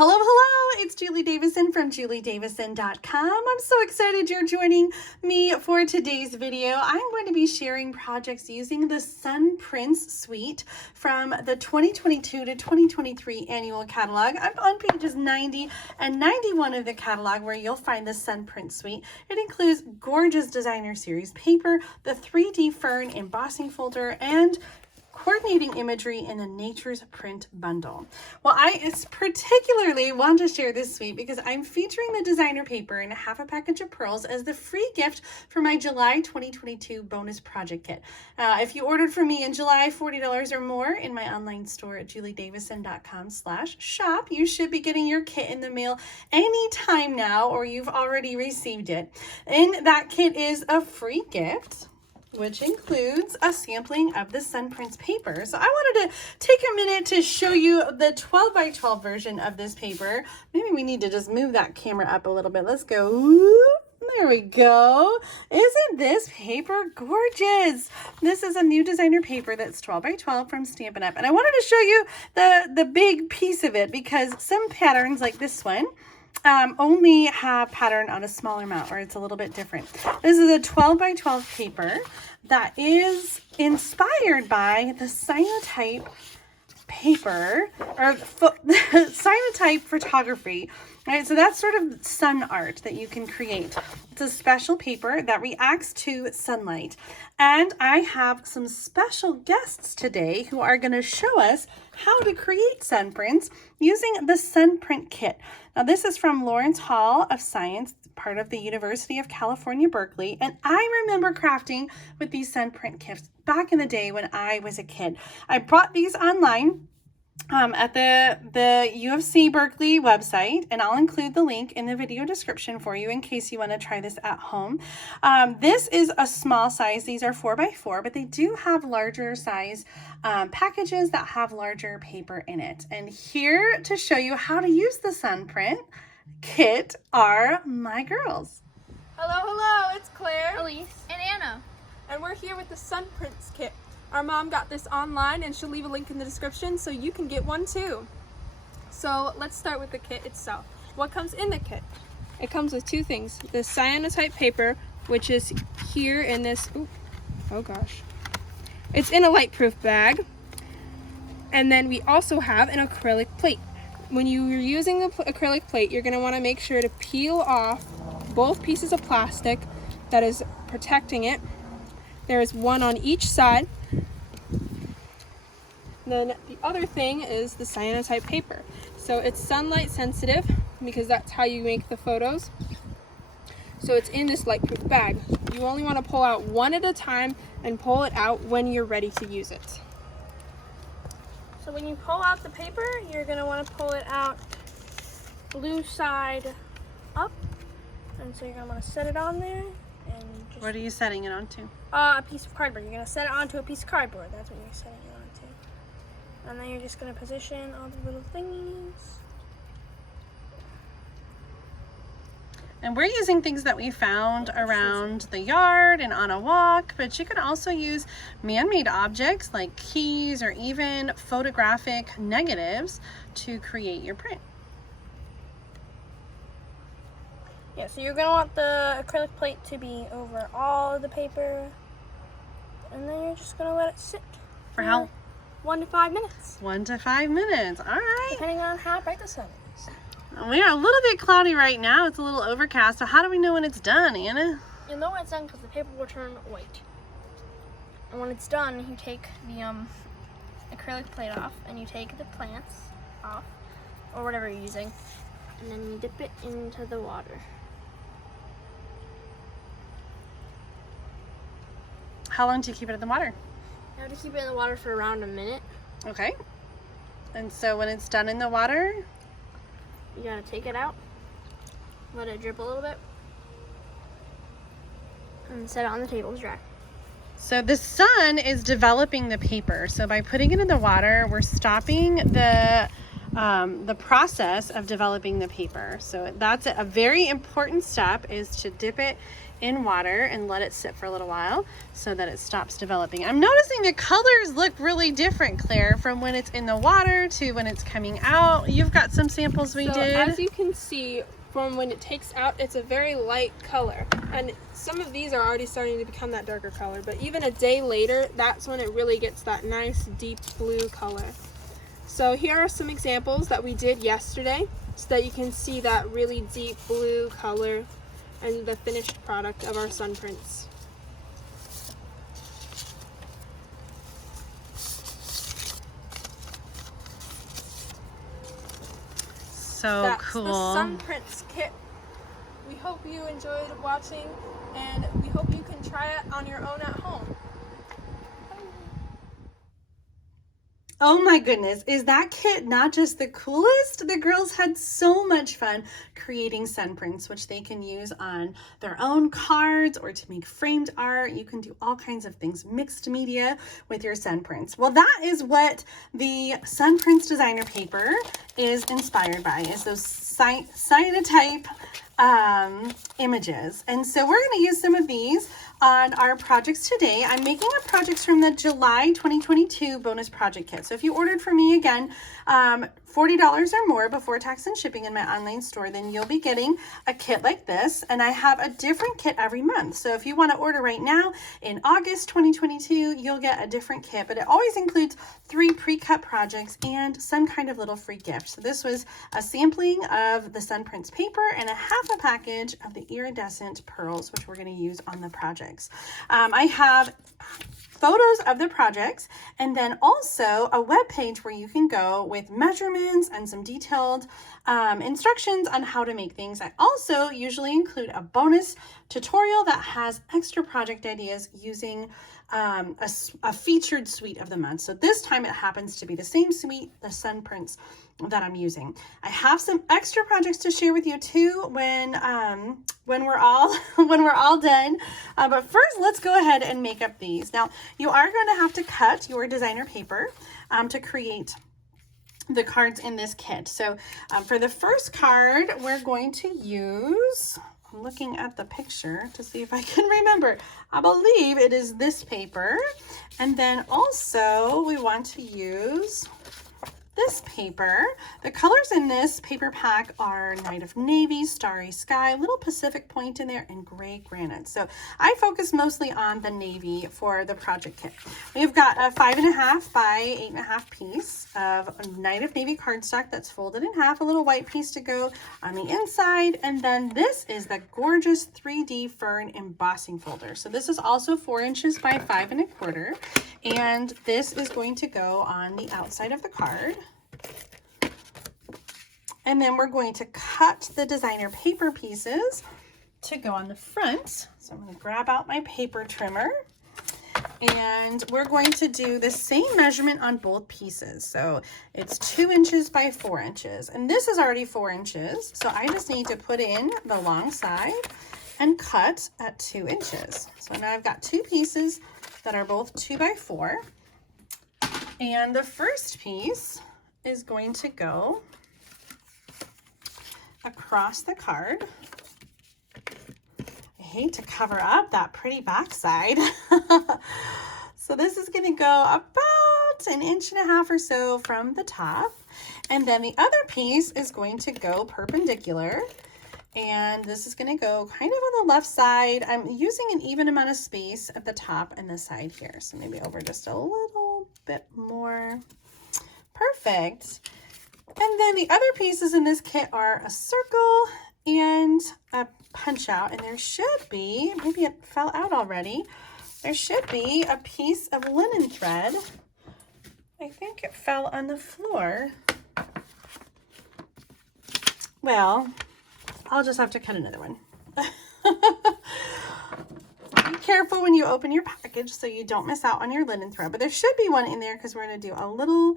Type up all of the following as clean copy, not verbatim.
Hello, hello, it's Julie Davison from juliedavison.com. I'm so excited you're joining me for today's video. I'm going to be sharing projects using the Sunprint suite from the 2022 to 2023 annual catalog. I'm on pages 90 and 91 of the catalog where you'll find the Sunprint suite. It includes gorgeous designer series paper, the 3D fern embossing folder, and coordinating imagery in the Nature's Print bundle. Well, I particularly want to share this suite because I'm featuring the designer paper and half a package of pearls as the free gift for my July 2022 bonus project kit. If you ordered from me in July, $40 or more in my online store at juliedavison.com/shop, you should be getting your kit in the mail anytime now, or you've already received it. In that kit is a free gift, which includes a sampling of the Sunprint paper. So I wanted to take a minute to show you the 12 by 12 version of this paper. Maybe we need to just move that camera up a little bit. Let's go. Ooh, there we go. Isn't this paper gorgeous? This is a new designer paper that's 12 by 12 from Stampin' Up. And I wanted to show you the big piece of it because some patterns like this one only have pattern on a smaller amount, or it's a little bit different. This is a 12 by 12 paper that is inspired by the cyanotype paper, or cyanotype photography, right? So that's sort of sun art that you can create. It's a special paper that reacts to sunlight. And I have some special guests today who are going to show us how to create Sunprints using the Sunprint kit. Now, this is from Lawrence Hall of Science, part of the University of California, Berkeley. And I remember crafting with these Sunprint kits back in the day when I was a kid. I bought these online at the U of C Berkeley website, and I'll include the link in the video description for you in case you want to try this at home. This is a small size. These are 4 by 4, but they do have larger size packages that have larger paper in it. And here to show you how to use the Sunprint kit are my girls. Hello, it's Claire, Elise, and Anna. and we're here with the Sunprints kit. Our mom got this online and she'll leave a link in the description so you can get one too. So let's start with the kit itself. What comes in the kit? It comes with two things. The cyanotype paper, which is here in this, oh gosh. It's in a light-proof bag. And then we also have an acrylic plate. When you're using the acrylic plate, you're gonna wanna make sure to peel off both pieces of plastic that is protecting it. There is one on each side. Then the other thing is the cyanotype paper. So it's sunlight sensitive because that's how you make the photos. So it's in this light-proof bag. You only want to pull out one at a time and pull it out when you're ready to use it. So when you pull out the paper, you're going to want to pull it out blue side up. And so you're going to want to set it on there. And just What are you setting it onto? a piece of cardboard. You're going to set it onto a piece of cardboard. That's what you're setting it onto. And then you're just going to position all the little thingies. And we're using things that we found around the yard and on a walk, but you can also use man-made objects like keys or even photographic negatives to create your print. Yeah, so you're going to want the acrylic plate to be over all of the paper. And then you're just going to let it sit. For how? 1 to 5 minutes. 1 to 5 minutes. All right. Depending on how bright the sun is. We are a little bit cloudy right now. It's a little overcast. So how do we know when it's done, Anna? You'll know when it's done because the paper will turn white. And when it's done, you take the acrylic plate off and you take the plants off, or whatever you're using, and then you dip it into the water. How long do you keep it in the water? You have to keep it in the water for around a minute. Okay. And so when it's done in the water, You gotta take it out, let it drip a little bit, and set it on the table to dry. so the sun is developing the paper. So by putting it in the water, we're stopping the process of developing the paper. So that's a very important step, is to dip it in water and let it sit for a little while so that it stops developing. I'm noticing the colors look really different, Claire, from when it's in the water to when it's coming out. You've got some samples we did. As you can see, from when it takes out, it's a very light color, and some of these are already starting to become that darker color, but even a day later, that's when it really gets that nice deep blue color. So here are some examples that we did yesterday so that you can see that really deep blue color and the finished product of our sun prints. So That's cool. the sun prints kit. We hope you enjoyed watching, and we hope you can try it on your own at home. Oh my goodness, is that kit not just the coolest? The girls had so much fun creating sun prints, which they can use on their own cards or to make framed art. You can do all kinds of things, mixed media with your sun prints. Well, that is what the Sun Prints designer paper is inspired by, is those cyanotype images. And so we're going to use some of these on our projects today. I'm making up projects from the July 2022 bonus project kit. So if you ordered from me, again, $40 or more before tax and shipping in my online store, then you'll be getting a kit like this. And I have a different kit every month. So if you want to order right now in August 2022, you'll get a different kit, but it always includes 3 pre-cut projects and some kind of little free gift. So this was a sampling of the Sun Prints paper and a half a package of the Iridescent Pearls, which we're going to use on the projects. I have photos of the projects and then also a web page where you can go with measurements and some detailed instructions on how to make things. I also usually include a bonus tutorial that has extra project ideas using a featured suite of the month. So this time it happens to be the same suite, the Sun Prints, that I'm using. I have some extra projects to share with you too when we're all done. But first, let's go ahead and make up these. Now, you are going to have to cut your designer paper to create the cards in this kit. So for the first card, we're going to use, I'm looking at the picture to see if I can remember. I believe it is this paper. And then also we want to use this paper. The colors in this paper pack are Night of Navy, Starry Sky, little Pacific Point in there, and Gray Granite. So I focus mostly on the navy for the project kit. We've got a 5.5 by 8.5 piece of Night of Navy cardstock that's folded in half, a little white piece to go on the inside, and then this is the gorgeous 3D fern embossing folder. So this is also 4 inches by 5.25, and this is going to go on the outside of the card. And then we're going to cut the designer paper pieces to go on the front. So I'm going to grab out my paper trimmer, and we're going to do the same measurement on both pieces. So it's 2 inches by 4 inches, and this is already 4 inches. So I just need to put in the long side and cut at 2 inches. So now I've got 2 pieces that are both 2 by 4. And the first piece is going to go across the card. I hate to cover up that pretty backside. So this is going to go about 1.5 inches or so from the top. And then the other piece is going to go perpendicular. And this is going to go kind of on the left side. I'm using an even amount of space at the top and the side here. So maybe over just a little bit more. Perfect. And then the other pieces in this kit are a circle and a punch out. And there should be, maybe it fell out already, there should be a piece of linen thread. I think it fell on the floor. Well, I'll just have to cut another one. Be careful when you open your package so you don't miss out on your linen thread. But there should be one in there because we're going to do a little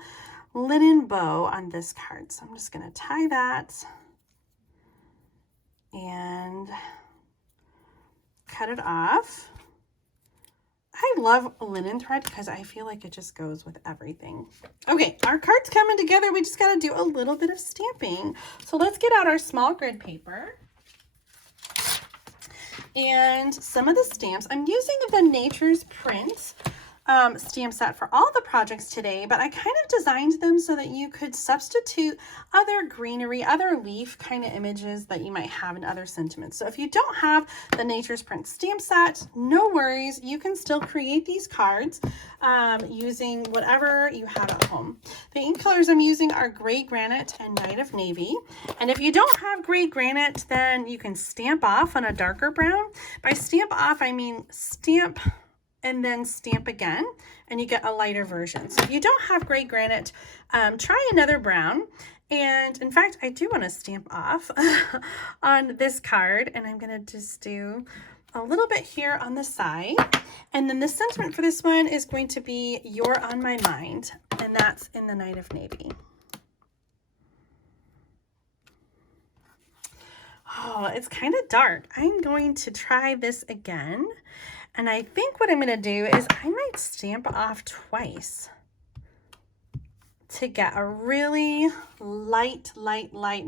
linen bow on this card. So I'm just going to tie that and cut it off. I love linen thread because I feel like it just goes with everything. Okay, our card's coming together. We just got to do a little bit of stamping. So let's get out our small grid paper. and some of the stamps. I'm using the Nature's Print stamp set for all the projects today, but I kind of designed them so that you could substitute other greenery, other leaf kind of images that you might have in other sentiments. So if you don't have the Nature's Print stamp set, no worries. You can still create these cards using whatever you have at home. The ink colors I'm using are Gray Granite and Night of Navy. And if you don't have Gray Granite, then you can stamp off on a darker brown. By stamp off, I mean stamp and then stamp again, and you get a lighter version. So if you don't have Gray Granite, try another brown. And in fact, I do want to stamp off on this card, and I'm gonna just do a little bit here on the side. And then the sentiment for this one is going to be You're on My Mind, and that's in the Night of Navy. Oh, it's kind of dark. I'm going to try this again. And I think what I'm going to do is I might stamp off twice to get a really light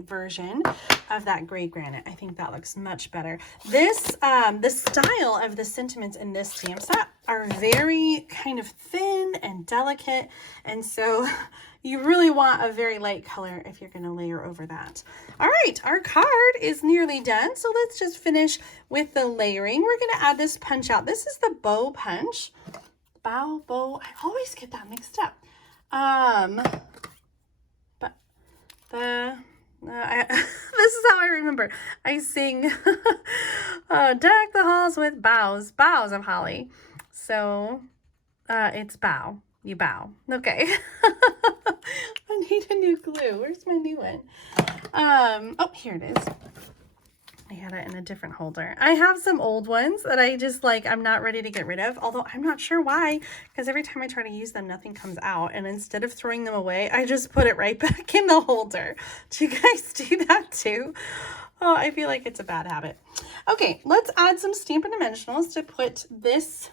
version of that Gray Granite. I think that looks much better. This, the style of the sentiments in this stamp set are very kind of thin and delicate. And so you really want a very light color if you're going to layer over that. All right, our card is nearly done. So let's just finish with the layering. We're going to add this punch out. This is the bow punch. Bow. I always get that mixed up. But the this is how I remember. I sing deck the halls with boughs of holly. So it's bow. You bow. Okay. I need a new glue. Where's my new one? Oh, here it is. I had it in a different holder. I have some old ones that I just I'm not ready to get rid of, although I'm not sure why, because every time I try to use them, nothing comes out. And instead of throwing them away, I just put it right back in the holder. Do you guys do that too? Oh, I feel like it's a bad habit. Okay, let's add some Stampin' Dimensionals to put this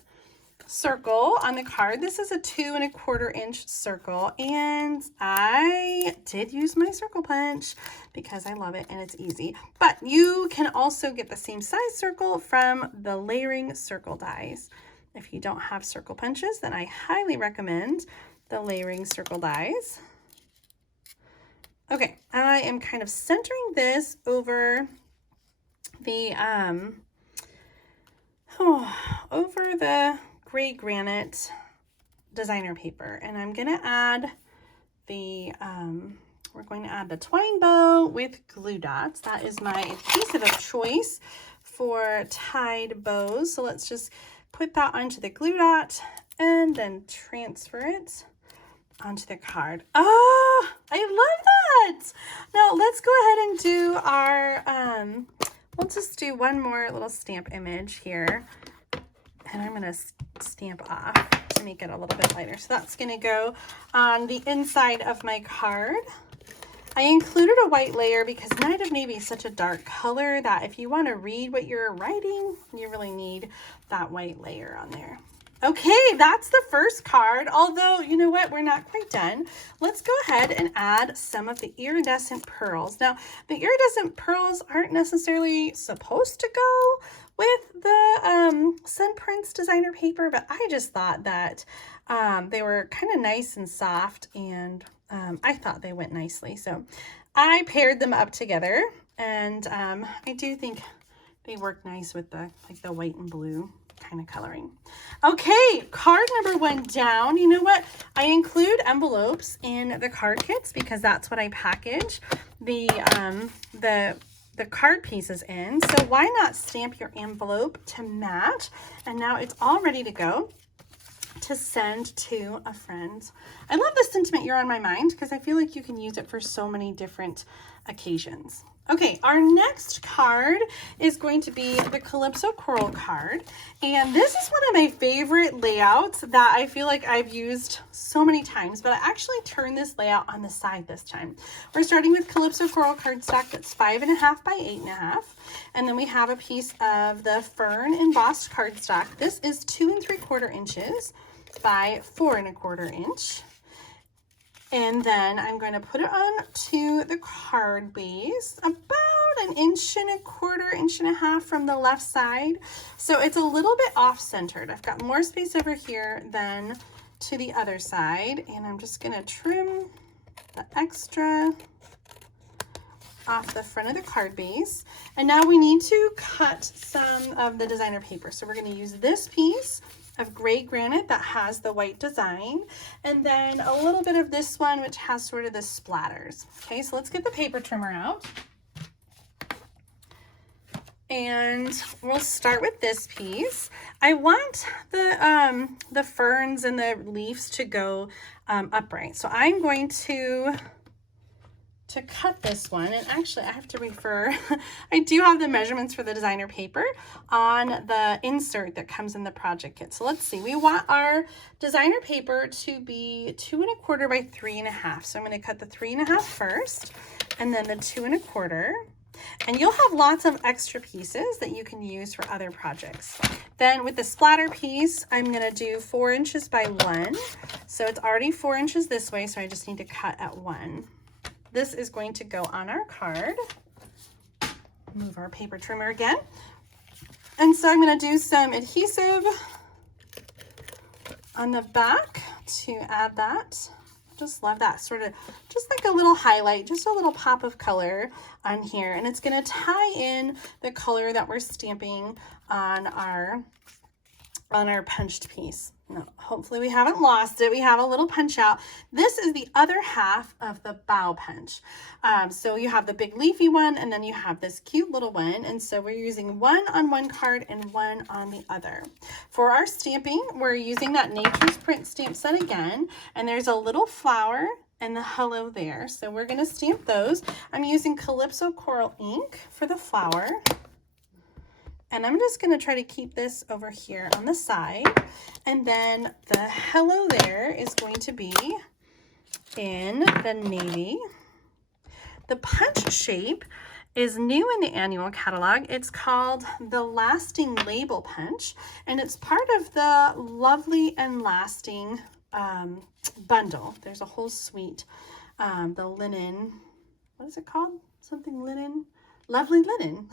circle on the card. This is a 2 1/4 inch circle, and I did use my circle punch because I love it and it's easy. But you can also get the same size circle from the layering circle dies. If you don't have circle punches, then I highly recommend the layering circle dies. Okay, I am kind of centering this over the over the Gray Granite designer paper, and I'm gonna add the we're going to add the twine bow with glue dots. That is my adhesive of choice for tied bows. So let's just put that onto the glue dot and then transfer it onto the card. Oh, I love that. Now let's go ahead and do our we'll just do one more little stamp image here. And I'm going to stamp off to make it a little bit lighter. So that's going to go on the inside of my card. I included a white layer because Night of Navy is such a dark color that if you want to read what you're writing, you really need that white layer on there. Okay, that's the first card. Although, you know what? We're not quite done. Let's go ahead and add some of the iridescent pearls. Now, the iridescent pearls aren't necessarily supposed to go with the Sunprint designer paper, but I just thought that they were kind of nice and soft, and I thought they went nicely. So I paired them up together, and I do think they work nice with the the white and blue kind of coloring. Okay, card number 1 down. You know what? I include envelopes in the card kits because that's what I package the card pieces in. So why not stamp your envelope to match? And now it's all ready to go to send to a friend. I love the sentiment You're on My Mind because I feel like you can use it for so many different occasions. Okay, our next card is going to be the Calypso Coral card. And this is one of my favorite layouts that I feel like I've used so many times, but I actually turned this layout on the side this time. We're starting with Calypso Coral cardstock that's 5.5 by 8.5. And then we have a piece of the Fern embossed cardstock. This is 2 3/4 inches by 4 1/4 inch. And then I'm going to put it on to the card base about about 1.25 inches from the left side. So it's a little bit off-centered. I've got more space over here than to the other side. And I'm just gonna trim the extra off the front of the card base. And now we need to cut some of the designer paper. So we're gonna use this piece of gray granite that has the white design, and then a little bit of this one which has sort of the splatters. Okay, so let's get the paper trimmer out. And we'll start with this piece. I want the ferns and the leaves to go upright. So I'm going to cut this one, and actually I have to refer, I do have the measurements for the designer paper on the insert that comes in the project kit. So let's see, we want our designer paper to be 2.25 by 3.5. So I'm going to cut the 3.5 first, and then the 2.25. And you'll have lots of extra pieces that you can use for other projects. Then with the splatter piece, I'm going to do 4 inches by 1. So it's already 4 inches this way, so I just need to cut at 1. This is going to go on our card. Move our paper trimmer again. And so I'm going to do some adhesive on the back to add that. Just love that, sort of just like a little highlight, just a little pop of color on here. And it's going to tie in the color that we're stamping on our punched piece. No, hopefully we haven't lost it. We have a little punch out. This is the other half of the bow punch. So you have the big leafy one, and then you have this cute little one. And so we're using one on one card and one on the other. For our stamping, we're using that Nature's Print stamp set again. And there's a little flower and the hello there. So we're going to stamp those. I'm using Calypso Coral ink for the flower. And I'm just going to try to keep this over here on the side. And then the hello there is going to be in the navy. The punch shape is new in the annual catalog. It's called the Lasting Label Punch. And it's part of the Lovely and Lasting bundle. There's a whole suite. The linen, what is it called? Something linen? Lovely Linen.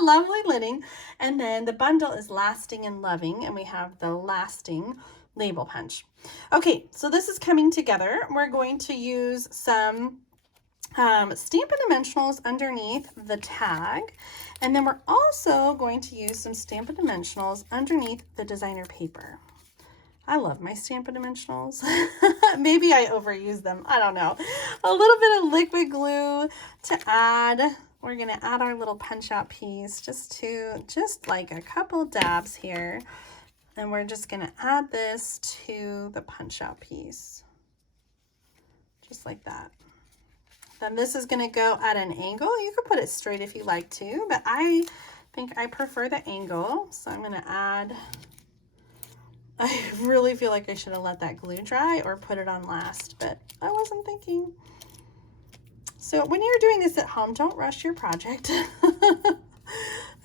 Lovely Linen. And then the bundle is Lasting and Loving, and we have the Lasting Label Punch. Okay, so this is coming together. We're going to use some Stampin' Dimensionals underneath the tag, and then we're also going to use some Stampin' Dimensionals underneath the designer paper. I love my Stampin' Dimensionals. Maybe I overuse them. I don't know. A little bit of liquid glue to add. We're going to add our little punch out piece just like a couple dabs here. And we're just going to add this to the punch out piece. Just like that. Then this is going to go at an angle. You could put it straight if you like to, but I think I prefer the angle. So I'm going to add, I really feel like I should have let that glue dry or put it on last, but I wasn't thinking. So when you're doing this at home, don't rush your project.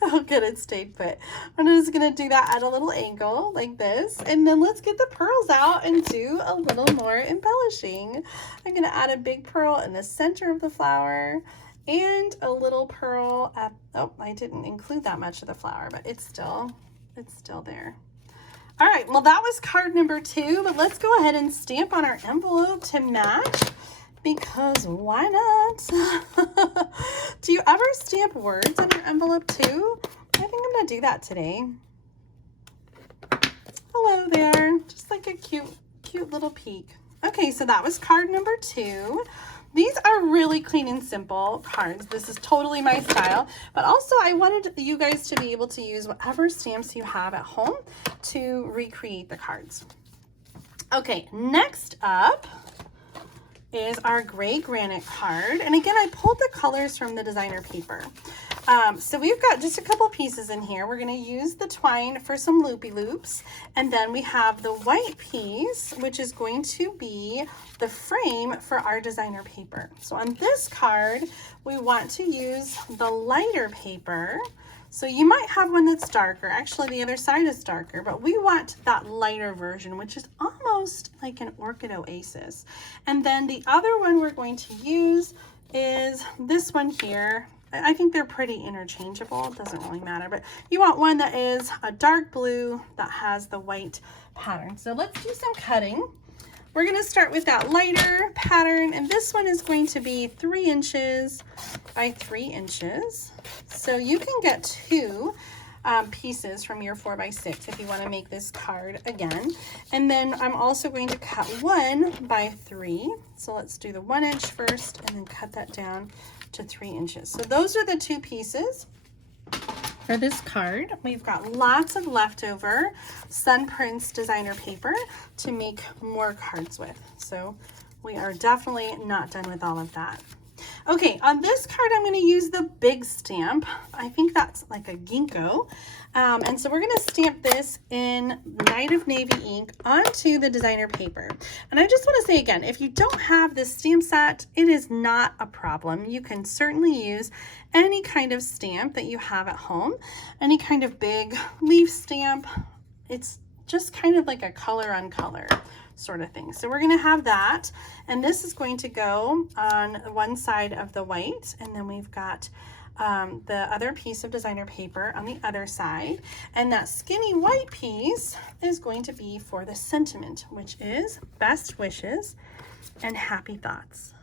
Oh, good, it stayed put. I'm just gonna do that at a little angle like this, and then let's get the pearls out and do a little more embellishing. I'm gonna add a big pearl in the center of the flower and a little pearl at, oh, I didn't include that much of the flower, but it's still there. All right, well, that was card number 2, but let's go ahead and stamp on our envelope to match. Because why not? Do you ever stamp words on your envelope too? I think I'm gonna do that today. Hello there, just like a cute little peek. Okay, so that was card number 2. These are really clean and simple cards. This is totally my style, but also I wanted you guys to be able to use whatever stamps you have at home to recreate the cards. Okay, next up is our gray granite card. And again, I pulled the colors from the designer paper. So we've got just a couple pieces in here. We're gonna use the twine for some loopy loops. And then we have the white piece, which is going to be the frame for our designer paper. So on this card, we want to use the lighter paper. So you might have one that's darker. Actually, the other side is darker, but we want that lighter version, which is almost like an Orchid Oasis. And then the other one we're going to use is this one here. I think they're pretty interchangeable. It doesn't really matter, but you want one that is a dark blue that has the white pattern. So let's do some cutting. We're going to start with that lighter pattern, and this one is going to be 3 inches by 3 inches. So you can get 2 pieces from your 4x6 if you want to make this card again. And then I'm also going to cut 1 by 3. So let's do the 1 inch first and then cut that down to 3 inches. So those are the 2 pieces for this card. We've got lots of leftover Sunprint's designer paper to make more cards with. So we are definitely not done with all of that. Okay, on this card, I'm going to use the big stamp. I think that's like a ginkgo. And so we're going to stamp this in Night of Navy ink onto the designer paper. And I just want to say again, if you don't have this stamp set, it is not a problem. You can certainly use any kind of stamp that you have at home, any kind of big leaf stamp. It's just kind of like a color on color sort of thing. So we're going to have that, and this is going to go on one side of the white, and then we've got the other piece of designer paper on the other side, and that skinny white piece is going to be for the sentiment, which is best wishes and happy thoughts.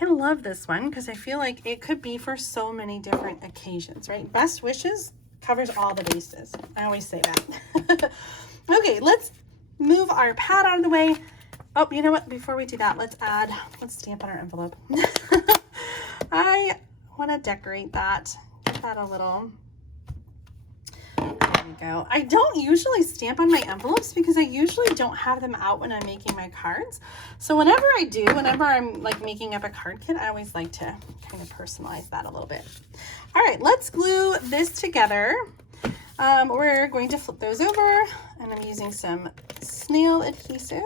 I love this one because I feel like it could be for so many different occasions, right? Best wishes covers all the bases. I always say that. Okay, let's move our pad out of the way. Oh, you know what? Before we do that, let's stamp on our envelope. I want to decorate that. Give that a little. There we go. I don't usually stamp on my envelopes because I usually don't have them out when I'm making my cards. So whenever I do, whenever I'm like making up a card kit, I always like to kind of personalize that a little bit. All right, let's glue this together. We're going to flip those over, and I'm using some Snail adhesive.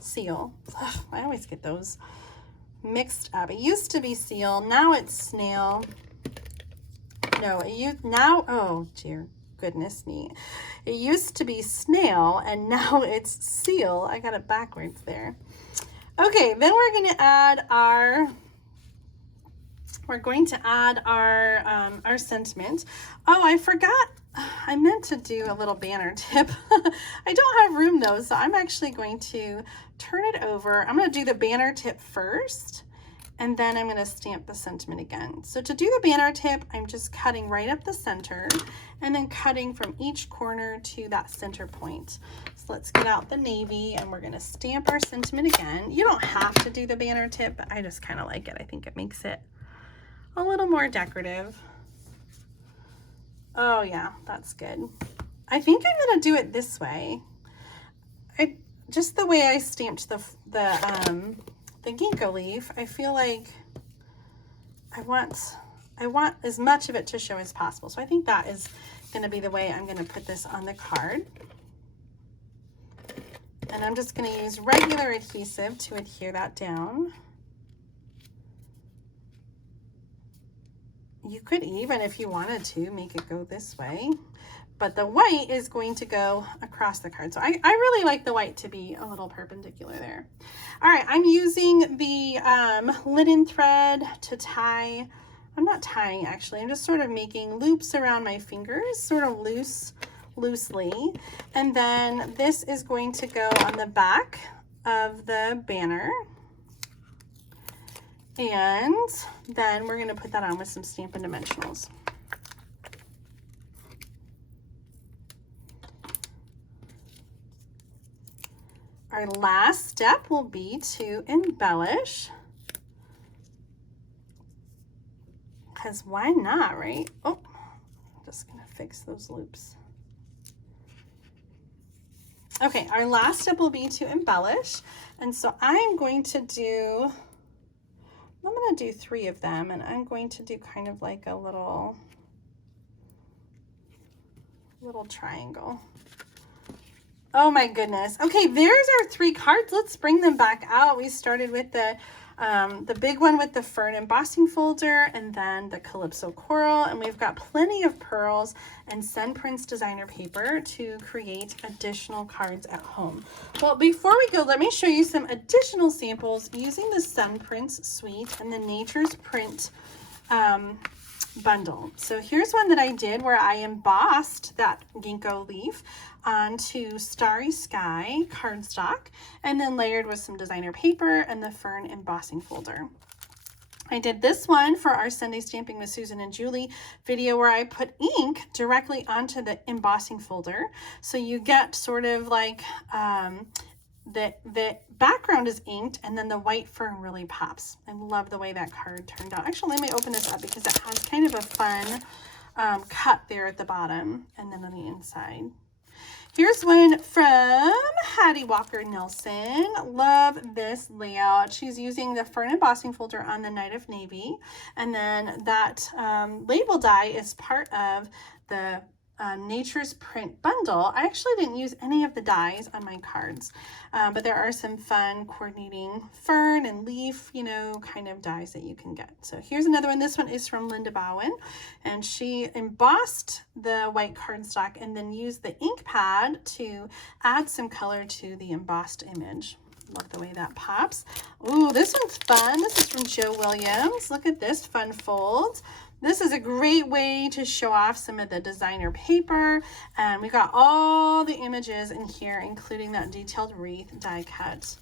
Seal. Ugh, I always get those mixed up. It used to be Seal, now it's Snail. No, oh dear goodness me. It used to be Snail, and now it's Seal. I got it backwards there. Okay, then we're going to add our sentiment. Oh, I forgot. I meant to do a little banner tip. I don't have room though, so I'm actually going to turn it over. I'm going to do the banner tip first, and then I'm going to stamp the sentiment again. So to do the banner tip, I'm just cutting right up the center and then cutting from each corner to that center point. So let's get out the navy, and we're going to stamp our sentiment again. You don't have to do the banner tip, but I just kind of like it. I think it makes it a little more decorative. Oh yeah, that's good. I think I'm gonna do it this way. Just the way I stamped the ginkgo leaf, I feel like I want as much of it to show as possible. So I think that is gonna be the way I'm gonna put this on the card. And I'm just gonna use regular adhesive to adhere that down. You could even, if you wanted to, make it go this way, but the white is going to go across the card. So I really like the white to be a little perpendicular there. All right, I'm using the linen thread to tie. I'm not tying actually, I'm just sort of making loops around my fingers, sort of loosely. And then this is going to go on the back of the banner. And then we're going to put that on with some Stampin' Dimensionals. Our last step will be to embellish. Because why not, right? Oh, I'm just going to fix those loops. Okay, our last step will be to embellish. And so I'm going to do 3 of them, and I'm going to do kind of like a little triangle. Oh my goodness. Okay, there's our 3 cards. Let's bring them back out. We started with the big one with the fern embossing folder, and then the Calypso coral, and we've got plenty of pearls and Sunprint's designer paper to create additional cards at home. Well, before we go, let me show you some additional samples using the Sunprint's suite and the Nature's Print bundle. So here's one that I did where I embossed that ginkgo leaf onto Starry Sky cardstock and then layered with some designer paper and the fern embossing folder. I did this one for our Sunday Stamping with Susan and Julie video where I put ink directly onto the embossing folder. So you get sort of like the background is inked and then the white fern really pops. I love the way that card turned out. Actually, let me open this up because it has kind of a fun cut there at the bottom and then on the inside. Here's one from Hattie Walker Nelson. Love this layout. She's using the fern embossing folder on the Night of Navy. And then that label die is part of the Nature's Print bundle. I actually didn't use any of the dies on my cards, but there are some fun coordinating fern and leaf, you know, kind of dies that you can get. So here's another one. This one is from Linda Bowen, and she embossed the white cardstock and then used the ink pad to add some color to the embossed image. Love the way that pops. Ooh, this one's fun. This is from Joe Williams. Look at this fun fold. This is a great way to show off some of the designer paper, and we got all the images in here, including that detailed wreath die cut.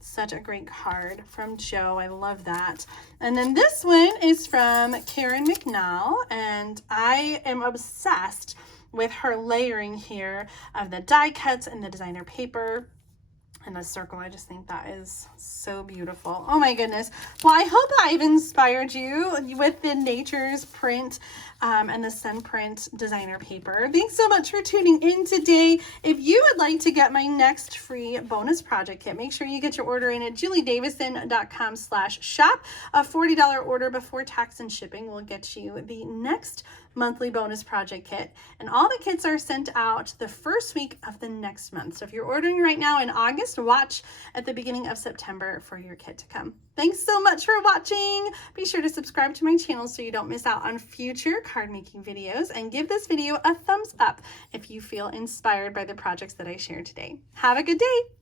Such a great card from Joe. I love that. And then this one is from Karen McNall, and I am obsessed with her layering here of the die cuts and the designer paper. And the circle, I just think that is so beautiful. Oh my goodness. Well, I hope I've inspired you with the Nature's Print and the Sunprint designer paper. Thanks so much for tuning in today. If you would like to get my next free bonus project kit, make sure you get your order in at juliedavison.com/shop. A $40 order before tax and shipping will get you the next monthly bonus project kit, and all the kits are sent out the first week of the next month. So if you're ordering right now in August, watch at the beginning of September for your kit to come. Thanks so much for watching. Be sure to subscribe to my channel so you don't miss out on future card making videos, and give this video a thumbs up if you feel inspired by the projects that I shared today. Have a good day.